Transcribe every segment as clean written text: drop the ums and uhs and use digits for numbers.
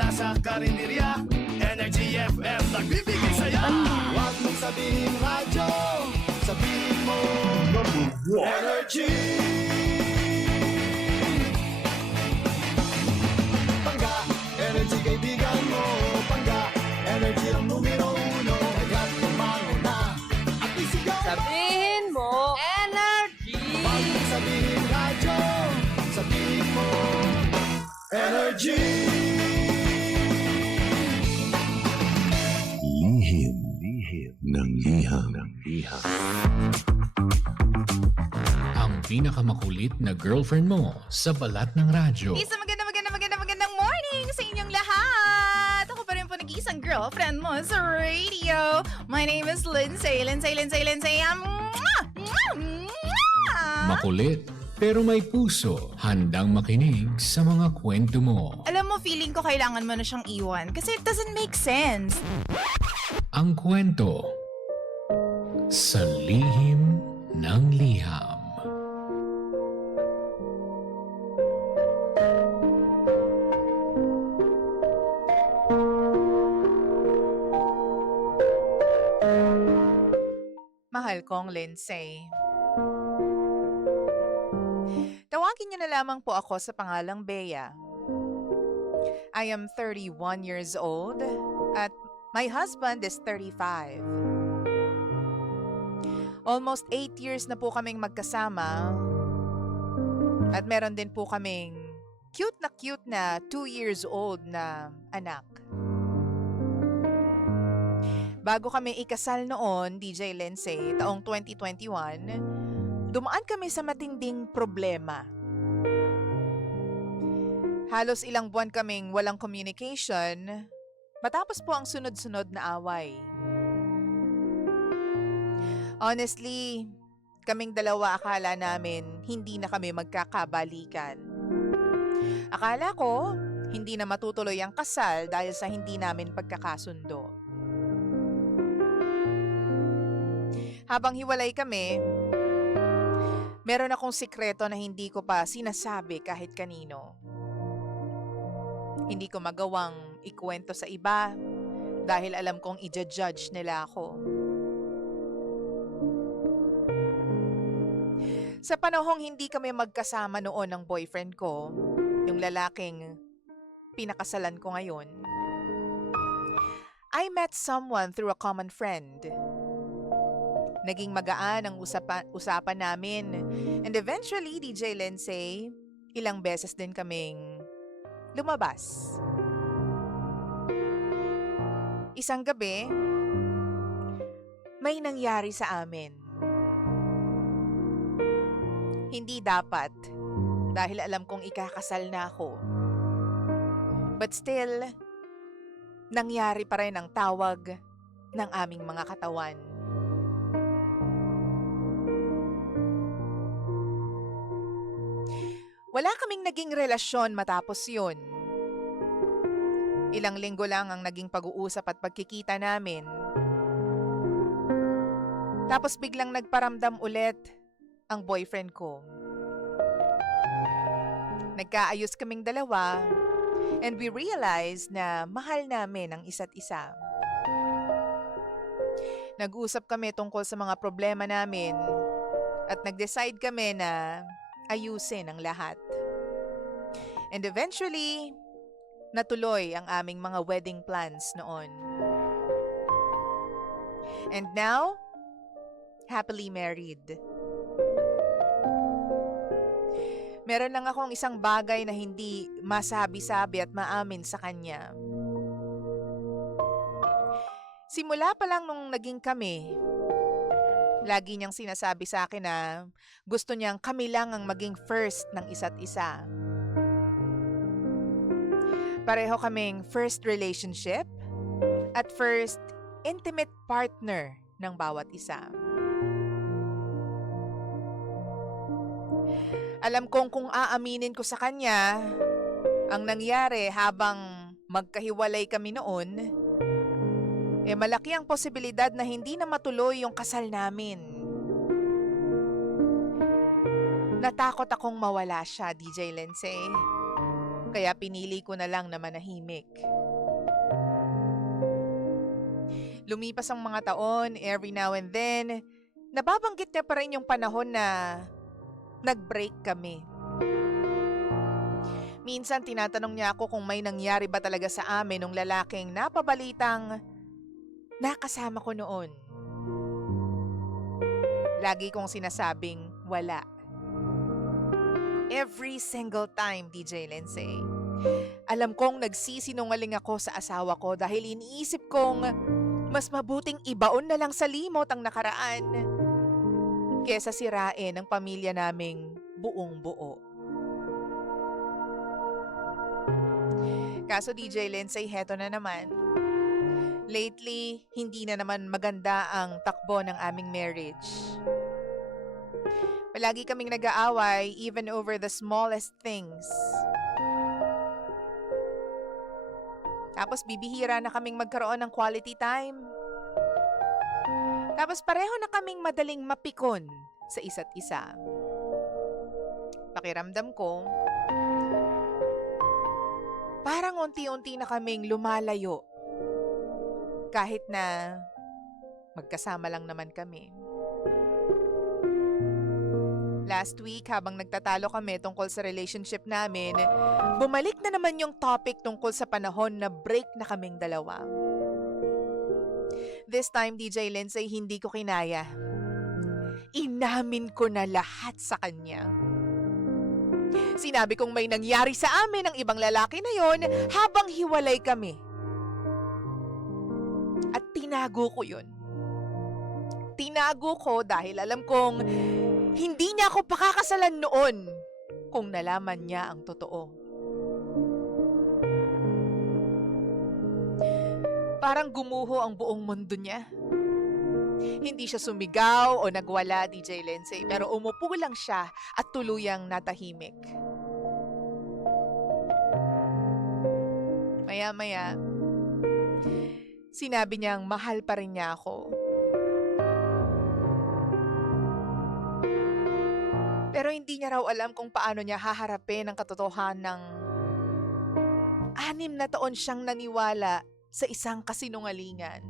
mula sa karinderya. Energy FM, nagbibigay saya. Huwag mong sabihin radyo, sabihin mo Energy. Pangga, energy kaibigan mo. Pangga, energy ang numero uno. Kaya't tumango na at isigaw mo. Sabihin mo, energy! Huwag mong sabihin radyo, sabihin mo Energy. Lihim ng liham. Ang pinakamakulit na girlfriend mo sa balat ng radyo. Isang magandang morning sa inyong lahat! Ako pa rin po nag-iisang girlfriend mo sa radio. My name is Lindsay. Makulit pero may puso, handang makinig sa mga kwento mo. Alam mo, feeling ko kailangan mo na siyang iwan kasi it doesn't make sense. Ang kwento sa lihim ng liham. Mahal kong Lindsay. Tawagin niyo na lamang po ako sa pangalang Bea. I am 31 years old at my husband is 35. Almost 8 years na po kaming magkasama at meron din po kaming cute na 2 years old na anak. Bago kami ikasal noon, DJ Lindsay, taong 2021, dumaan kami sa matinding problema. Halos ilang buwan kaming walang communication, matapos po ang sunod-sunod na away. Honestly, kaming dalawa akala namin hindi na kami magkakabalikan. Akala ko, hindi na matutuloy ang kasal dahil sa hindi namin pagkakasundo. Habang hiwalay kami, meron akong sikreto na hindi ko pa sinasabi kahit kanino. Hindi ko magawang ikwento sa iba dahil alam kong i-judge nila ako. Sa panahong hindi kami magkasama noon ng boyfriend ko, yung lalaking pinakasalan ko ngayon, I met someone through a common friend. Naging magaan ang usapan namin. And eventually, DJ Lindsay, ilang beses din kaming lumabas. Isang gabi, may nangyari sa amin. Hindi dapat, dahil alam kong ikakasal na ako. But still, nangyari pa rin ang tawag ng aming mga katawan. Wala kaming naging relasyon matapos yun. Ilang linggo lang ang naging pag-uusap at pagkikita namin. Tapos biglang nagparamdam ulit ang boyfriend ko. Nagkaayos kaming dalawa and we realized na mahal namin ang isa't isa. Nag-usap kami tungkol sa mga problema namin at nag-decide kami na ayusin ang lahat. And eventually, natuloy ang aming mga wedding plans noon. And now, happily married. Meron lang akong isang bagay na hindi masabi-sabi at maamin sa kanya. Simula pa lang nung naging kami, lagi niyang sinasabi sa akin na gusto niyang kami lang ang maging first ng isa't isa. Pareho kaming first relationship at first intimate partner ng bawat isa. Alam kong kung aaminin ko sa kanya, ang nangyari habang magkahiwalay kami noon, malaki ang posibilidad na hindi na matuloy yung kasal namin. Natakot akong mawala siya, DJ Lindsay. Kaya pinili ko na lang na manahimik. Lumipas ang mga taon, every now and then, nababanggit niya pa rin yung panahon na nag-break kami. Minsan tinatanong niya ako kung may nangyari ba talaga sa amin nung lalaking napabalitang nakasama ko noon. Lagi kong sinasabing wala. Every single time, DJ Lindsay. Alam kong nagsisinungaling ako sa asawa ko dahil iniisip kong mas mabuting ibaon na lang sa limot ang nakaraan kesa sirain ang pamilya naming buong buo. Kaso DJ Lindsay, heto na naman. Lately, hindi na naman maganda ang takbo ng aming marriage. Palagi kaming nag-aaway even over the smallest things. Tapos bibihira na kaming magkaroon ng quality time. Tapos pareho na kaming madaling mapikon sa isa't isa. Pakiramdam ko, parang unti-unti na kaming lumalayo. Kahit na magkasama lang naman kami. Last week, habang nagtatalo kami tungkol sa relationship namin, bumalik na naman yung topic tungkol sa panahon na break na kaming dalawa. This time, DJ Lindsay, hindi ko kinaya. Inamin ko na lahat sa kanya. Sinabi kong may nangyari sa amin ng ibang lalaki na yon habang hiwalay kami. At tinago ko yun. Tinago ko dahil alam kong hindi niya ako pakakasalan noon kung nalaman niya ang totoo. Parang gumuho ang buong mundo niya. Hindi siya sumigaw o nagwala, DJ Lindsay, pero umupo lang siya at tuluyang natahimik. Maya-maya, sinabi niyang mahal pa rin niya ako. Pero hindi niya raw alam kung paano niya haharapin ang katotohanan ng 6 na taon siyang naniwala sa isang kasinungalingan.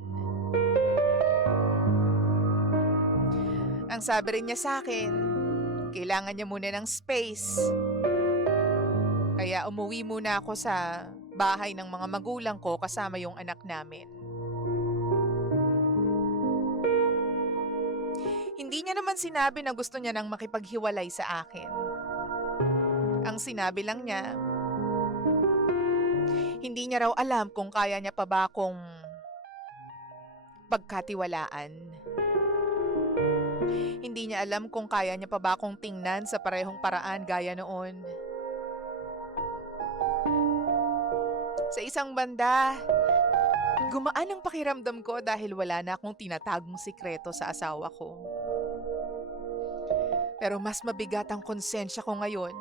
Ang sabi rin niya sa akin, kailangan niya muna ng space. Kaya umuwi muna ako sa bahay ng mga magulang ko kasama yung anak namin. Hindi niya naman sinabi na gusto niya nang makipaghiwalay sa akin. Ang sinabi lang niya, hindi niya raw alam kung kaya niya pa ba akong pagkatiwalaan. Hindi niya alam kung kaya niya pa ba akong tingnan sa parehong paraan gaya noon. Sa isang banda, gumaan ang pakiramdam ko dahil wala na akong tinatagong sikreto sa asawa ko. Pero mas mabigat ang konsensya ko ngayon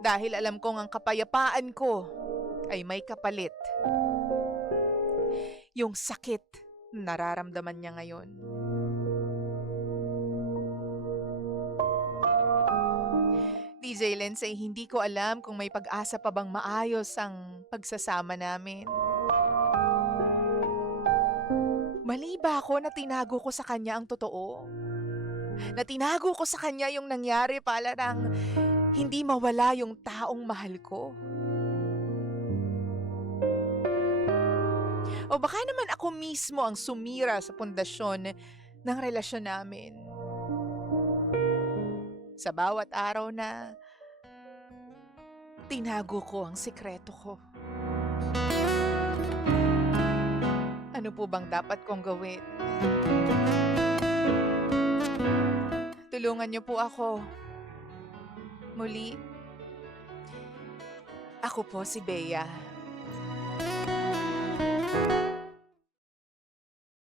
dahil alam kong ang kapayapaan ko ay may kapalit. Yung sakit na nararamdaman niya ngayon. DJ Lindsay, hindi ko alam kung may pag-asa pa bang maayos ang pagsasama namin. Mali ba ako na tinago ko sa kanya ang totoo? Na tinago ko sa kanya yung nangyari para nang hindi mawala yung taong mahal ko? O baka naman ako mismo ang sumira sa pundasyon ng relasyon namin? Sa bawat araw na tinago ko ang sikreto ko. Ano po bang dapat kong gawin? Tulungan niyo po ako. Muli, ako po si Bea.